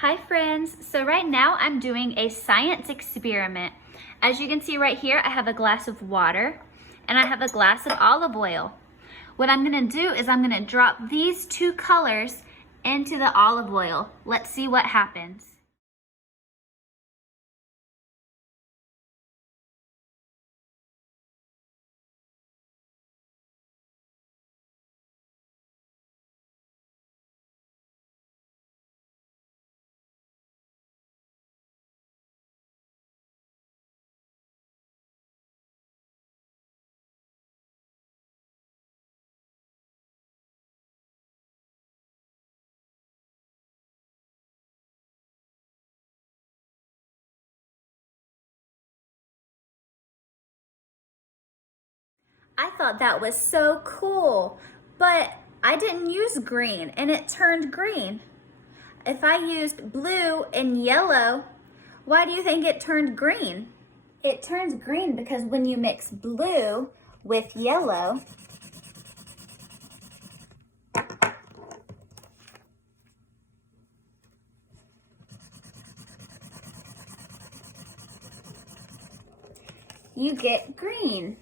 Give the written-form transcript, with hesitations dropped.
Hi friends, so right now I'm doing a science experiment. As you can see right here, I have a glass of water and I have a glass of olive oil. What I'm gonna do is I'm gonna drop these two colors into the olive oil. Let's see what happens. I thought that was so cool, but I didn't use green and it turned green. If I used blue and yellow, why do you think it turned green? It turns green because when you mix blue with yellow, you get green.